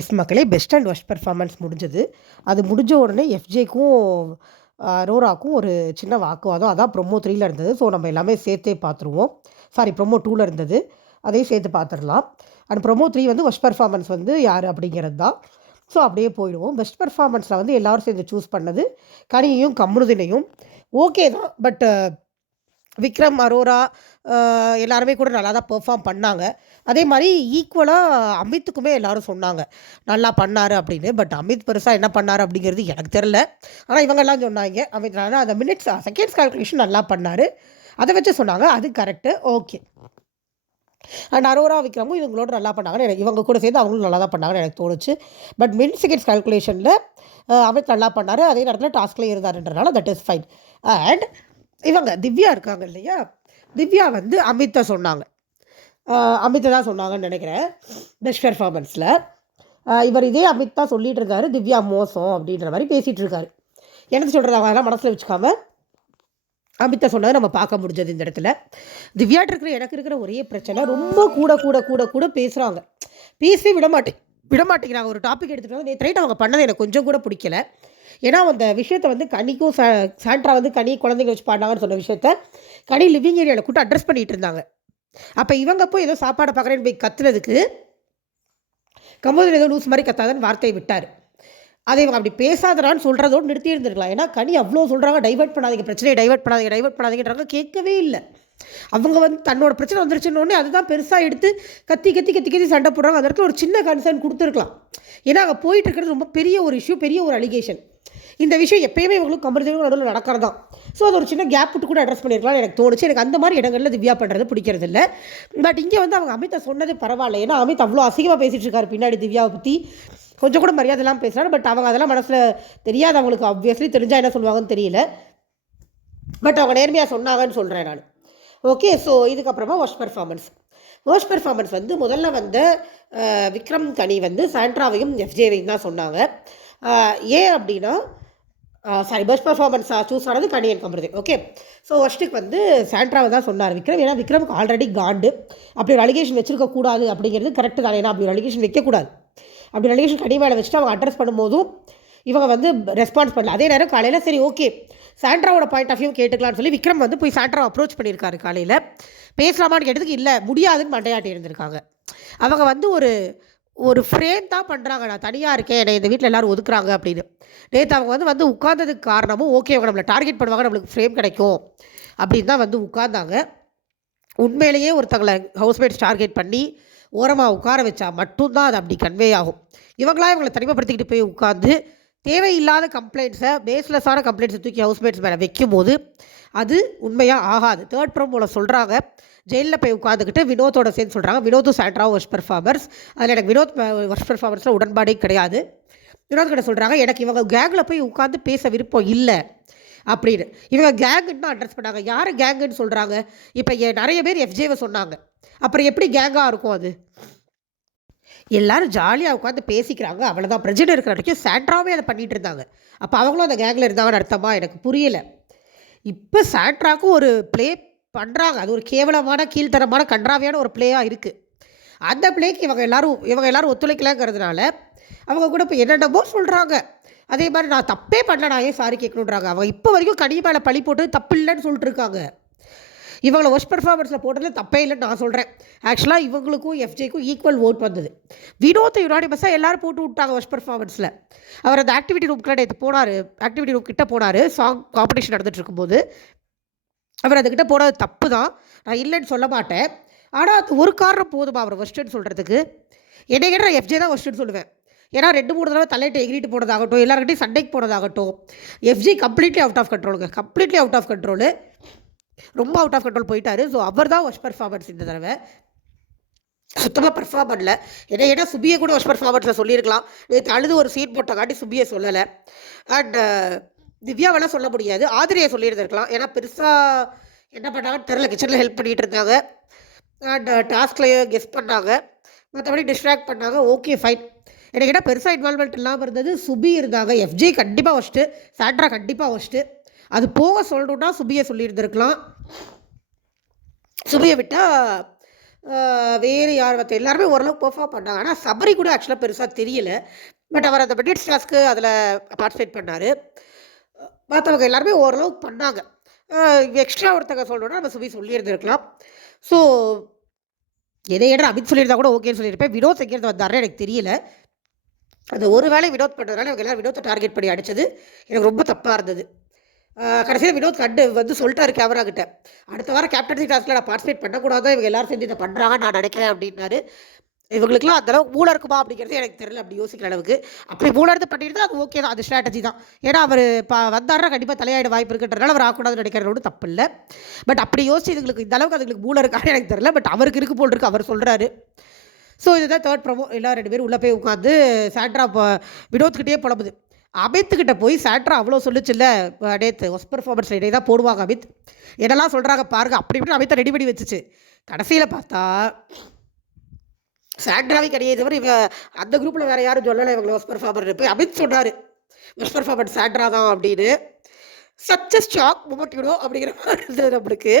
S மக்களே, best and worst performance முடிஞ்சது. அது முடிஞ்ச உடனே எஃப்ஜேக்கும் ரோராக்கும் ஒரு சின்ன வாக்குவாதம். அதான் ப்ரொமோ 3ல இருந்தது. ஸோ நம்ம எல்லாமே சேர்த்தே பார்த்துருவோம். சாரி, ப்ரொமோ 2ல இருந்தது. அதையும் சேர்த்து பார்த்துடலாம். அண்ட் ப்ரொமோ 3 வந்து ஒர்ஸ்ட் பெர்ஃபார்மன்ஸ் வந்து யார் அப்படிங்கிறது தான். ஸோ அப்படியே போயிடுவோம். பெஸ்ட் பெர்ஃபார்மன்ஸில் வந்து எல்லாரும் சேர்ந்து சூஸ் பண்ணது கனியையும் கம்ருதினையும். ஓகே தான். பட் விக்ரம், அரோரா எல்லாருமே கூட நல்லா தான் பெர்ஃபார்ம் பண்ணாங்க. அதே மாதிரி ஈக்குவலாக அமித்துக்குமே எல்லாரும் சொன்னாங்க, நல்லா பண்ணார் அப்படின்னு. பட் அமித் பெருசாக என்ன பண்ணார் அப்படிங்கிறது எனக்கு தெரில. ஆனால் இவங்கெல்லாம் சொன்னாங்க அமித் நல்லா அந்த மினிட்ஸ் செகண்ட்ஸ் கால்குலேஷன் நல்லா பண்ணார், அதை வச்சு சொன்னாங்க. அது கரெக்டு, ஓகே. அண்ட் அரோரா, விக்ரமும் இவங்களோட நல்லா பண்ணாங்கன்னு எனக்கு, இவங்க கூட சேர்ந்து அவங்களும் நல்லா தான் பண்ணாங்கன்னு எனக்கு தோணுச்சு. பட் மினிட் செகண்ட்ஸ் கால்குலேஷனில் அமித் நல்லா பண்ணார், அதே நேரத்தில் டாஸ்க்லேயே இருந்தாருன்றனால தட் இஸ் ஃபைன். அண்ட் இவங்க திவ்யா இருக்காங்க இல்லையா, திவ்யா வந்து அமித்தை சொன்னாங்க, அமித்தை தான் சொன்னாங்கன்னு நினைக்கிறேன் பெஸ்ட் பெர்ஃபார்மன்ஸில். இவர் இதே அமித் தான் சொல்லிகிட்டு இருக்காரு திவ்யா மோசம் அப்படின்ற மாதிரி பேசிகிட்டு இருக்காரு. எனக்கு சொல்கிறது அவங்க அதெல்லாம் மனசில் வச்சுக்காம அமித்தை சொன்னதை நம்ம பார்க்க முடிஞ்சது இந்த இடத்துல. திவ்யாட்டு இருக்கிற எனக்கு இருக்கிற ஒரே பிரச்சனை, ரொம்ப கூட கூட கூட கூட பேசுகிறாங்க, பேசி விடமாட்டேங்கிறாங்க. ஒரு டாபிக் எடுத்துகிட்டு வந்து நேற்று அவங்க பண்ணது எனக்கு கொஞ்சம் கூட பிடிக்கல. ஏன்னா அந்த விஷயத்தை வந்து கனிக்கும் சாண்ட்ரா வந்து கனி குழந்தைங்க வச்சு பாடினாங்கன்னு சொன்ன விஷயத்த கனி லிவிங் ஏரியாவில் கூட்டு அட்ரஸ் பண்ணிகிட்டு இருந்தாங்க. அப்போ இவங்க போய் ஏதோ சாப்பாடை பார்க்குறேன்னு போய் கத்துனதுக்கு கம்போதர் ஏதோ லூஸ் மாதிரி கத்தாதன்னு வார்த்தையை விட்டார். அதை இவங்க அப்படி பேசாதரான்னு சொல்கிறதோடு நிறுத்தி இருந்திருக்கலாம். ஏன்னா கனி அவ்வளோ சொல்கிறாங்க, டைவெர்ட் பண்ணாதீங்க, பிரச்சனையை டைவெர்ட் பண்ணாதீங்கன்றாங்க. கேட்கவே இல்லை. அவங்க வந்து தன்னோட பிரச்சனை வந்துருச்சுன்னொடனே அதுதான் பெருசாக எடுத்து கத்தி கத்தி கத்தி கத்தி சண்டை போடுறாங்க. அந்த இடத்துல ஒரு சின்ன கன்சர்ன் கொடுத்துருக்கலாம். ஏன்னா அங்கே போயிட்டு இருக்கிறது ரொம்ப பெரிய ஒரு இஷ்யூ, பெரிய ஒரு அலிகேஷன். இந்த விஷயம் எப்பயுமே இவங்களும் கம்பெனிகளும் நடுவில் நடக்கிறது தான். ஸோ அது ஒரு சின்ன கேப் விட்டு கூட அட்ரஸ் பண்ணியிருக்கலாம் எனக்கு தோணுச்சு. எனக்கு அந்த மாதிரி இடங்களில் திவ்யா பண்ணுறது பிடிக்கிறது இல்லை. பட் இங்கே வந்து அவங்க அமித்தை சொன்னது பரவாயில்ல. ஏன்னா அமித் அவ்வளோ அசிங்கமாக பேசிகிட்டு இருக்காரு பின்னாடி திவ்யாவை பற்றி, கொஞ்சம் கூட மரியாதைலாம் பேசுகிறாரு. பட் அவங்க அதெல்லாம் மனசில் தெரியாது, அவங்களுக்கு ஆப்வியஸ்லி தெரிஞ்சால் என்ன சொல்லுவாங்கன்னு தெரியல. பட் அவங்க நேர்மையாக சொன்னாங்கன்னு சொல்கிறேன் நான். ஓகே. ஸோ இதுக்கப்புறமா ஒர்ஸ்ட் பெர்ஃபார்மன்ஸ் வந்து முதல்ல வந்து விக்ரம் கனி வந்து சாண்ட்ராவையும் எஃப்ஜேவையும் தான் சொன்னாங்க. ஏன் அப்படின்னா பெஸ்ட் பெர்ஃபார்மன்ஸ் சூஸ் ஆனது கனி அண்ட் கம்ருதீன். ஓகே. ஸோ ஒர்ஸ்ட்டுக்கு வந்து சாண்ட்ராவை தான் சொன்னார் விக்ரம். ஏன்னா விக்ரமுக்கு ஆல்ரெடி காண்டு, அப்படி ஒரு அலிகேஷன் வச்சுருக்கக்கூடாது அப்படிங்கிறது கரெக்டு தான். ஏன்னா அப்படி ஒரு அலிகேஷன் வைக்கக்கூடாது. அப்படி ஒரு அலிகேஷன் கனி மேலே வச்சுட்டு அவங்க அட்ரஸ் பண்ணும்போதும் இவங்க வந்து ரெஸ்பான்ஸ் பண்ணல. அதே நேரம் காலையில் சரி ஓகே சாண்ட்ராவோட பாயிண்ட் ஆஃப் வியூ கேட்டுக்கலான்னு சொல்லி விக்ரம் வந்து போய் சாண்ட்ராவை அப்ரோச் பண்ணியிருக்காரு. காலையில் பேசலாமான்னு கேட்டதுக்கு இல்லை, முடியாதுன்னு மண்டையாட்டி இருந்திருக்காங்க. அவங்க வந்து ஒரு ஃப்ரேம் தான் பண்ணுறாங்க, நான் தனியாக இருக்கேன், என்னை இந்த வீட்டில் எல்லோரும் ஒதுக்குறாங்க அப்படின்னு. நேற்று அவங்க வந்து உட்கார்ந்ததுக்கு காரணமும் ஓகே அவங்க நம்மளை டார்கெட் பண்ணுவாங்க, நம்மளுக்கு ஃப்ரேம் கிடைக்கும் அப்படின்னு தான் வந்து உட்கார்ந்தாங்க. உண்மையிலேயே ஒருத்தங்களை ஹவுஸ்மேட்ஸ் டார்கெட் பண்ணி ஓரமாக உட்கார வச்சா மட்டும்தான் அது அப்படி கன்வே ஆகும். இவங்களை தனிமைப்படுத்திக்கிட்டு போய் உட்காந்து தேவையில்லாத கம்ப்ளைண்ட்ஸை, பேஸ்லெஸ்ஸான கம்ப்ளைண்ட்ஸை தூக்கி ஹவுஸ்மேட்ஸ் மேலே வைக்கும் போது அது உண்மையாக ஆகாது. தேர்ட் ப்ரோமோவில் சொல்கிறாங்க, ஜெயிலில் போய் உட்காந்துக்கிட்டு வினோத்தோட சேர்ந்து சொல்கிறாங்க, வினோத்தும் சாண்ட்ராவும் ஒர்ஸ்ட் பெர்ஃபார்மர்ஸ். அதில் எனக்கு வினோத் ஒர்ஸ்ட் பெர்ஃபார்மர்ஸில் உடன்பாடே கிடையாது. வினோத் கிட்ட சொல்கிறாங்க, எனக்கு இவங்க கேங்கில் போய் உட்காந்து பேச விருப்பம் இல்லை அப்படின்னு. இவங்க கேங்குன்னு அட்ரஸ் பண்ணாங்க. யார் கேங்குன்னு சொல்கிறாங்க? இப்போ நிறைய பேர் எஃப்ஜேவை சொன்னாங்க, அப்புறம் எப்படி கேங்காக இருக்கும் அது? எல்லோரும் ஜாலியாக உட்காந்து பேசிக்கிறாங்க, அவ்வளோதான். பிரச்சனை இருக்கிற வரைக்கும் சாண்ட்ராவே அதை பண்ணிகிட்டு இருந்தாங்க. அப்போ அவங்களும் அந்த கேங்கில் இருந்தாங்கன்னு அர்த்தமா? எனக்கு புரியலை. இப்போ சாண்ட்ராவுக்கும் ஒரு ப்ளே பண்ணுறாங்க, அது ஒரு கேவலமான கீழ்த்தரமான கன்றாவியான ஒரு ப்ளேயாக இருக்குது. அந்த ப்ளேக்கு இவங்க எல்லாரும் ஒத்துழைக்கலாங்கிறதுனால அவங்க கூட இப்போ என்னென்னமோ சொல்கிறாங்க. அதே மாதிரி நான் தப்பே பண்ணல, நான் ஏன் சாரி கேட்கணுன்றாங்க. அவங்க இப்போ வரைக்கும் கனி மேலே பழி போட்டு தப்பு இல்லைன்னு சொல்லிட்டு இருக்காங்க. இவங்களை ஒர்ஸ்ட் பெர்ஃபார்மன்ஸில் போட்டதில் தப்பே இல்லைன்னு நான் சொல்கிறேன். ஆக்சுவலாக இவங்களுக்கும் எஃப்ஜேக்கும் ஈக்குவல் ஓட் வந்தது. வினோத்தை யுனானிமஸாக எல்லோரும் போட்டு விட்டாங்க ஒர்ஸ்ட் பெர்ஃபார்மன்ஸில். அவர் அந்த ஆக்டிவிட்டி ரூம்க்கு நேற்று போனார், ஆக்டிவிட்டி ரூம் கிட்டே போனார், சாங் காம்படிஷன் நடந்துகிட்டு இருக்கும்போது. அவர் அதுக்கிட்ட போனது தப்பு தான், நான் இல்லைன்னு சொல்ல மாட்டேன். ஆனால் அது ஒரு காரணம் போதுமா அவர் ஒர்ஸ்ட்டுன்னு சொல்கிறதுக்கு? என்னை கேட்டால் நான் எஃப்ஜே தான் ஒர்ஸ்ட்டுன்னு சொல்லுவேன். ஏன்னா 2-3 தடவை தலையிட்டு எகிரிட்டு போனதாகட்டும், எல்லாருக்கிட்டையும் சண்டைக்கு போனதாகட்டும், FJ completely out of control, ரொம்ப அவுட் ஆஃப் கண்ட்ரோல் போயிட்டார். ஸோ அவர் தான் ஒர்ஸ்ட் பெர்ஃபார்மன்ஸ் இந்த தடவை. சுத்தமாக பெர்ஃபார்ம் பண்ணல. ஏன்னா சுபியை கூட ஒர்ஸ்ட் பெர்ஃபார்மன்ஸில் சொல்லியிருக்கலாம். நேற்று அழுது ஒரு சீன் போட்டக்காட்டி சுபியை சொல்லலை. அண்ட் திவ்யாவெல்லாம் சொல்ல முடியாது, ஆதிரியை சொல்லியிருந்திருக்கலாம். ஏன்னா பெருசாக என்ன பண்ணாங்கன்னு தெரில, கிச்சனில் ஹெல்ப் பண்ணிகிட்டு இருந்தாங்க அண்ட் டாஸ்க்லேயே கெஸ் பண்ணாங்க, மற்றபடி டிஸ்ட்ராக்ட் பண்ணாங்க. Okay fine. எனக்கு கேட்டால் பெருசாக இன்வால்மெண்ட் இல்லாமல் இருந்தது. சுபி இருந்தாங்க, எஃப்ஜே கண்டிப்பாக ஒஸ்ட்டு, சாண்ட்ரா கண்டிப்பாக ஒஸ்ட்டு. அது போக சொல்லணுன்னா சுபியை சொல்லியிருந்திருக்கலாம். சுபியை விட்டால் வேறு யார் மற்ற எல்லாருமே ஓரளவுக்கு பெர்ஃபார்ம் பண்ணாங்க. ஆனா சபரி கூட ஆக்சுவலா பெருசா தெரியல. பட் அவர் அந்த மிட்நைட் டாஸ்க்கு அதில பார்ட்டிசிபேட் பண்ணாரு. மத்தவங்க எல்லாருமே ஓரளவுக்கு பண்ணாங்க. அ எக்ஸ்ட்ரா ஒருத்தங்க சொல்லணும்னா நம்ம சுபி சொல்லியிருந்திருக்கலாம். ஸோ எதை எட அமித் சொல்லியிருந்தா கூட ஓகேன்னு சொல்லியிருப்பேன். வினோத் எங்கேருந்து வந்தாருன்னு எனக்கு தெரியல. அந்த ஒரு வேளை வினோத் பண்ணதுனால இவங்க எல்லாரும் வினோத்த டார்கெட் பண்ணி அடிச்சது எனக்கு ரொம்ப தப்பா இருந்தது. கடைசியில வினோத் வந்து சொல்ட்டாரு கேமரா கிட்ட. அடுத்த வாரம் கேப்டன்சி டாஸ்க்ல நான் பார்ட்டிசிபேட் பண்ணக்கூடாது. இவங்க எல்லாரும் சேர்ந்து இத பண்றாங்கன்னு நான் நினைக்கிறேன் அப்டின்னாரு. இவங்களுக்கெல்லாம் அந்த அளவுக்கு மூளை இருக்குமா அப்படிங்கிறது எனக்கு தெரியல. அப்படி யோசிக்கிற அளவுக்கு. அப்படி மூளை எடுத்து பண்ணியிருந்தா அது ஓகே தான். அது ஸ்ட்ராட்டஜி தான். ஏன்னா அவரு வந்தாருன்னா கண்டிப்பா தலையாயிட வாய்ப்பு இருக்குன்றனால அவர் ஆகக்கூடாதுன்னு நினைக்கிறது ஒண்ணும் தப்பு இல்ல. பட் அப்படி யோசிச்சு இதுங்களுக்கு இந்த அளவுக்கு அதுங்களுக்கு மூளை இருக்கான்னு எனக்கு தெரியல. பட் அவருக்கு இருக்கு போல் இருக்கு. அவர் சொல்றாரு. ஸோ இதுதான் 3 ப்ரோமோ. எல்லாம் 2 பேரும் உள்ள போய் உட்காந்து சாண்ட்ரா வினோத்கிட்டயே புலம்புது. அமித்கிட்ட போய் சாண்ட்ரா அவ்வளோ சொல்லுச்சுல்ல நேத்து ஒஸ்ட் பெர்ஃபார்மன்ஸ் இதே தான் போடுவாங்க அமித். என்னெல்லாம் சொல்றாங்க பாருங்க. அப்படி இப்படின்னு அமித்தை ரெடி பண்ணி வச்சுச்சு. கடைசியில பார்த்தா சாண்ட்ராவே கிடையாது. தவிர இவங்க அந்த குரூப்ல வேற யாரும் சொல்லலை இவங்களை ஒஸ்ட் பெர்ஃபார்மர். போய் அமித் சொன்னாரு ஒஸ்ட் பெர்ஃபார்மர் சாண்ட்ரா தான் அப்படின்னு. சச் ஷாக் மூமெண்ட் அப்படிங்கிற மாதிரி இருந்தது நம்மளுக்கு.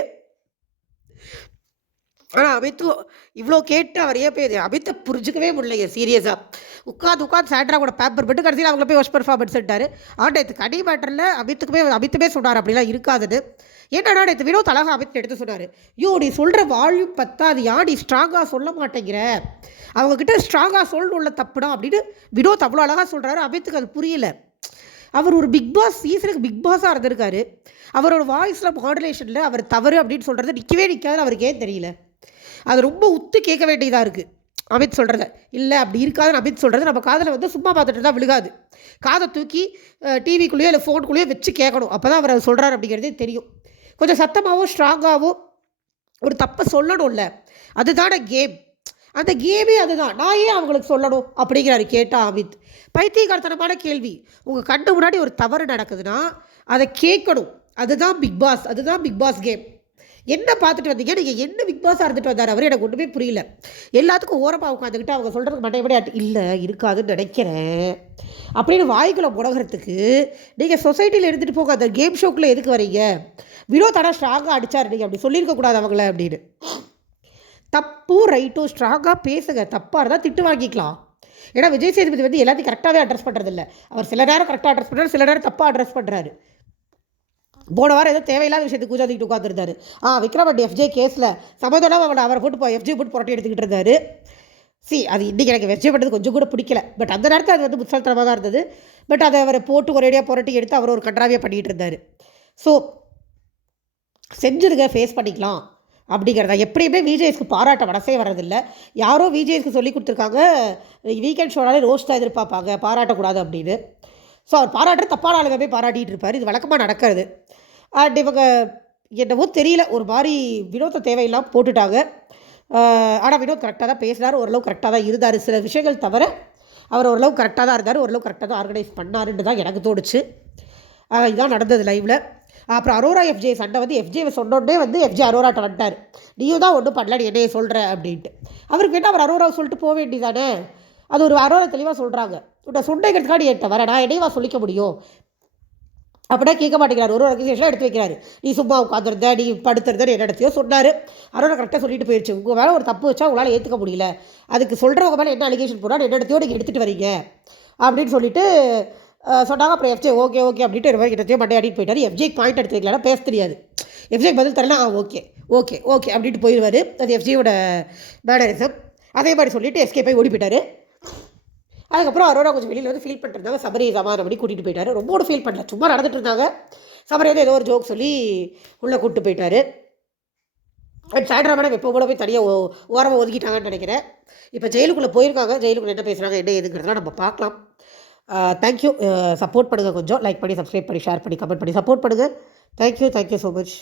ஆனா அமித்தும் இவ்வளோ கேட்டு அவர் ஏன் போய் அமித்தை புரிஞ்சுக்கவே முடியலைங்க சீரியஸா. உட்காந்து சாண்ட்ரா கூட பேப்பர் போட்டு கடைசியில் அவங்கள போய் ஒஸ்ட் பெர்ஃபார்மன்ஸ்ட்டாரு. ஆனால் நேற்று கடி மேட்டரில் அமித்துமே சொன்னார் அப்படிலாம் இருக்காதுன்னு. என்னடா நேற்று வினோத் அழகா அமித் எடுத்து சொன்னார். யோ நீ சொல்கிற வால்யூம் பத்தாது நீ ஸ்ட்ராங்காக சொல்ல மாட்டேங்கிற. அவங்கக்கிட்ட ஸ்ட்ராங்காக சொல்லணும்ல தப்புடா அப்படின்னு வினோத் அவ்வளோ அழகாக சொல்கிறாரு. அமித்துக்கு அது புரியல. அவர் ஒரு பிக் பாஸ் சீசனுக்கு பிக் பாஸாக இருந்திருக்காரு. அவரோட வாய்ஸில் மாடுலேஷனில் அவர் தவறு அப்படின்னு சொல்கிறது நிற்கவே நிற்காதுன்னு அவருக்கு ஏன் தெரியல. அது ரொம்ப உத்து கேட்க வேண்டியதாக இருக்குது அமித் சொல்கிறத. இல்லை அப்படி இருக்காதுன்னு அமித் சொல்கிறது நம்ம காதில் வந்து சும்மா பார்த்துட்டு தான் விழுகாது. காதை தூக்கி டிவிக்குள்ளேயோ இல்லை ஃபோனுக்குள்ளேயோ வச்சு கேட்கணும். அப்போ தான் அவர் சொல்கிறார் அப்படிங்கிறதே தெரியும். கொஞ்சம் சத்தமாகவும் ஸ்ட்ராங்காகவும் ஒரு தப்பை சொல்லணும்ல. அதுதானே கேம். அந்த கேமே அதுதான். நான் ஏன் அவங்களுக்கு சொல்லணும் அப்படிங்கிறாரு கேட்டால் அமித். பைத்தியகாரத்தனமான கேள்வி. உங்கள் கண்ணு முன்னாடி ஒரு தவறு நடக்குதுன்னா அதை கேட்கணும். அதுதான் பிக் பாஸ். அதுதான் பிக் பாஸ் கேம். என்ன பார்த்துட்டு வந்தீங்க நீங்கள்? என்ன பிக் பாஸாக இருந்துட்டு வந்தார் அவர்? எனக்கு ஒன்றுமே புரியல. எல்லாத்துக்கும் ஓரமாக உட்காந்துக்கிட்டு அவங்க சொல்கிறதுக்கு மட்டையபடி இல்லை இருக்காதுன்னு நினைக்கிறேன் அப்படின்னு வாய்க்குள்ள முடகிறதுக்கு நீங்கள் சொசைட்டியில் எடுத்துகிட்டு போங்க. அந்த கேம் ஷோக்குள்ளே எதுக்கு வரீங்க? வினோத் ஆனால் ஸ்ட்ராங்காக அடித்தார், நீங்கள் அப்படி சொல்லியிருக்கக்கூடாது அவங்கள அப்படின்னு. தப்பு ரைட்டோ ஸ்ட்ராங்காக பேசுங்க. தப்பாக இருந்தால் திட்டு வாங்கிக்கலாம். ஏன்னா விஜய் சேதுபதி வந்து எல்லாத்தையும் கரெக்டாகவே அட்ரஸ் பண்ணுறதில்ல. அவர் சில நேரம் கரெக்டாக அட்ரஸ் பண்ணுறாரு, சில நேரம் தப்பாக அட்ரஸ் பண்ணுறாரு. போன வாரம் ஏதோ தேவையில்லாத விஷயத்துக்கு கூஜாதிக்கிட்டு உட்காந்துருந்தாரு. விக்ரமண்டி எஃப்ஜே கேஸில் சமதோட அவரை போட்டு எஃப்ஜே போட்டு புரட்டி எடுத்துக்கிட்டு இருந்தார். அது இன்றைக்கி எனக்கு எஃப்ஜே பண்ணுறது கொஞ்சம் கூட பிடிக்கல. பட் அந்த நேரத்தில் அது வந்து முத்தாள்தனமாக தான் இருந்தது. பட் அதை அவரை போட்டு ஒரேடியாக புரட்டி எடுத்து அவர் ஒரு கன்றாவியாக பண்ணிகிட்டு இருந்தார். ஸோ செஞ்சுருங்க, ஃபேஸ் பண்ணிக்கலாம் அப்படிங்கிறதா. எப்படியுமே விஜேஎஸ்க்கு பாராட்ட மனசே வர்றதில்லை. யாரோ விஜேஎஸ்க்கு சொல்லி கொடுத்துருக்காங்க வீக்கெண்ட் ஷோனாலே ரோஸ்ட் தான் எதிர்பார்ப்பாங்க, பாராட்டக்கூடாது அப்படின்னு. ஸோ அவர் பாராட்டுற தப்பான ஆளுங்க போய் பாராட்டிகிட்டு இருப்பார். இது வழக்கமாக நடக்கிறது. அண்ட் இவங்க என்னவோ தெரியல ஒரு மாதிரி வினோத்தை தேவையில்லாமல் போட்டுட்டாங்க. ஆனால் வினோத் கரெக்டாக தான் பேசுகிறார், ஓரளவு கரெக்டாக தான் இருந்தார். சில விஷயங்கள் தவிர அவர் ஓரளவு கரெக்டாக தான் இருந்தார், ஓரளவு கரெக்டாக தான் ஆர்கனைஸ் பண்ணாருன்னு தான் எனக்கு தோணுச்சு. இதுதான் நடந்தது லைவில். அப்புறம் அரோரா எஃப்ஜே சண்டை வந்து எஃப்ஜேவை சொன்னோடனே வந்து எஃப்ஜே அரோராட்ட வந்துட்டார். நீயும் தான் ஒன்றும் பண்ணல, நீ என்னையே சொல்கிற அப்படின்ட்டு. அவருக்கு என்ன அவர் அரோராவை சொல்லிட்டு போக வேண்டியதானே. அது ஒரு அரோரா தெளிவாக சொல்கிறாங்க. உன்னை சொன்னேங்கிறதுக்காக நீ என்கிட்ட வர, நான் என்னையவா சொல்லிக்க முடியும் அப்படின்னா கேட்க மாட்டேங்கிறார். ஒரு அக்யூசேஷன் எடுத்து வைக்கிறாரு. நீ சும்மா உட்காந்துருந்த, நீ படுத்துருந்த என்ன இடத்தையோ சொன்னார். அரோரா கரெக்டாக சொல்லிட்டு போயிடுச்சு. உங்கள் மேலே ஒரு தப்பு வச்சா உங்களால் ஏற்றுக்க முடியல, அதுக்கு சொல்கிறவங்க மேலே என்ன அலிகேஷன் போடுறாரு, என்ன இடத்தையோ நீங்கள் எடுத்துகிட்டு வரீங்க அப்படின்னு சொல்லிட்டு சொன்னாங்க. அப்புறம் எஃப்ஜே ஓகே அப்படின்ட்டு ஒரு மாதிரி கிட்டத்தையும் மண்டையாடிட்டு போயிட்டார். எஃப்ஜேக்கு பாயிண்ட் எடுத்து வைக்கலன்னா பேச தெரியாது. எஃப்ஜேக்கு பதில் தரலாம் ஓகே அப்படின்ட்டு போயிடுவார். அது எஃப்ஜேயோட மேனரிசம். அதே மாதிரி சொல்லிவிட்டு எஸ்கே போய் ஓடி போயிட்டார். அதுக்கப்புறம் அரோரா கொஞ்சம் வெளியில் வந்து ஃபீல் பண்ணிருந்தாங்க. சபரி சமாதானம் பண்ணி கூட்டிகிட்டு போயிட்டார். ரொம்ப ஒரு ஃபீல் பண்ணல, சும்மா நடந்துட்டு இருந்தாங்க. சபரி வந்து ஏதோ ஒரு ஜோக் சொல்லி உள்ளே கூப்பிட்டு போயிட்டார். அண்ட் சாண்ட்ரா மேடம் எப்போ கூட போய் தனியாக ஓரமாக ஒதுக்கிட்டாங்கன்னு நினைக்கிறேன். இப்போ ஜெயிலுக்குள்ளே போயிருக்காங்க. ஜெயிலுக்குள்ளே என்ன பேசுகிறாங்க என்ன எதுங்கிறதுலாம் நம்ம பார்க்கலாம். தேங்க்யூ. சப்போர்ட் பண்ணுங்கள், கொஞ்சம் லைக் பண்ணி சப்ஸ்கிரைப் பண்ணி ஷேர் பண்ணி கமெண்ட் பண்ணி சப்போர்ட் பண்ணுங்கள். Thank you so much.